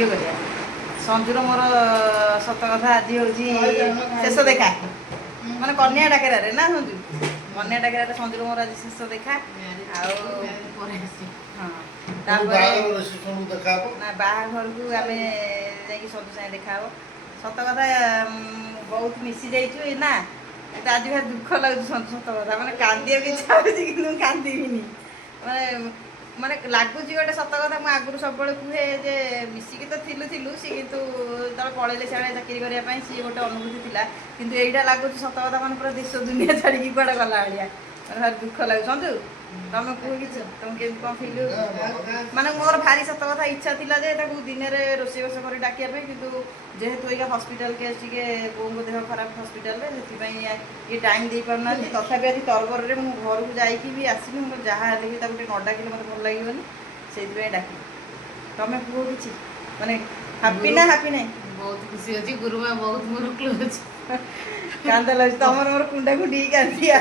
संजूर मोर सत कथा आज हूँ शेष देखा माने कन्या डाकेरा ना संजू कन्या डाकेरा संजूर मोर आज शेष देखा बाहाघर को आम संजू सागे देखा सत कथा बहुत मिसी जाइए ना आज भाई दुख लगुच संजू सत कथा मैंने कांदी इच्छा हो कांदीनी माने माने लगुच गोटे सत कथा मुझे आगुरी सब कहे जे मिसिकी तो थिलु सी कितु पलैले सियाड़े चाकरी करने सी गोटे अनुभूति थी किंतु एटा लगुच सत कथा मैंने पूरा देश दुनिया छाड़ी कड़े गला भाया मैंने भारी दुख लगे संजू तुम कह कि तुम के कौन फिल माने मोर भारी सत कथा इच्छा थी दिन में रोषेईबास कर डाकिया कि जेहेतु ये हस्पिटाल केस टे बो देह खराब हस्पिटाल से ये टाइम दे पारना तथापि आज तरबर में घर को जाकि आसमी जहाँ हेल्ले भी गोटे न डाकिले मत भल लगे से डाक तुम कह कि माने हापी ना हापी ना बहुत खुशी अच्छी गुरुमा बहुत मोर क्लोज कांद लगे तुम मोर कुंडा कुंडी कांदिया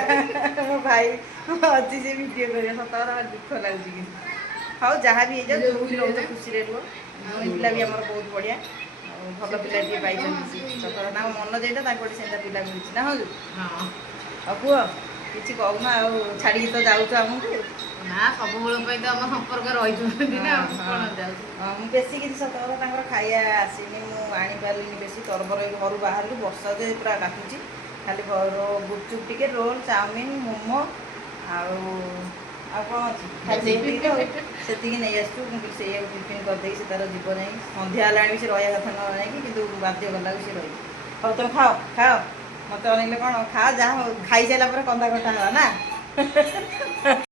मो भाई अच्छी से भिडियो कर सत दुख लगुच हाँ जहाँ भी हो जो भी रोज खुशी रुह जो पिला भी आम बहुत बढ़िया भल पिला पाई सत कथा मन जेटा गोटे से पिला मिली ना हाँ कह कि कहूना छाड़ी तो जाऊँ आमको ना सब तो आम संपर्क रही बेसी किसी सत कथा खाया आसनी मुझे बेसी तरबर घर बाहर वर्षा जे पूरा डाकुची खाली गुपचुप टिके रोल चाउमिन मोमो कौन अच्छी से नहीं आसू से टिफिन करदे से तार जीव नहीं सन्ध्या है से रहा कथा न नहीं कि बाध्य गला सी रही हाँ तुम खाओ खाओ मत अनेक कौन खा जहाँ खाई सारा कंदा कटा ना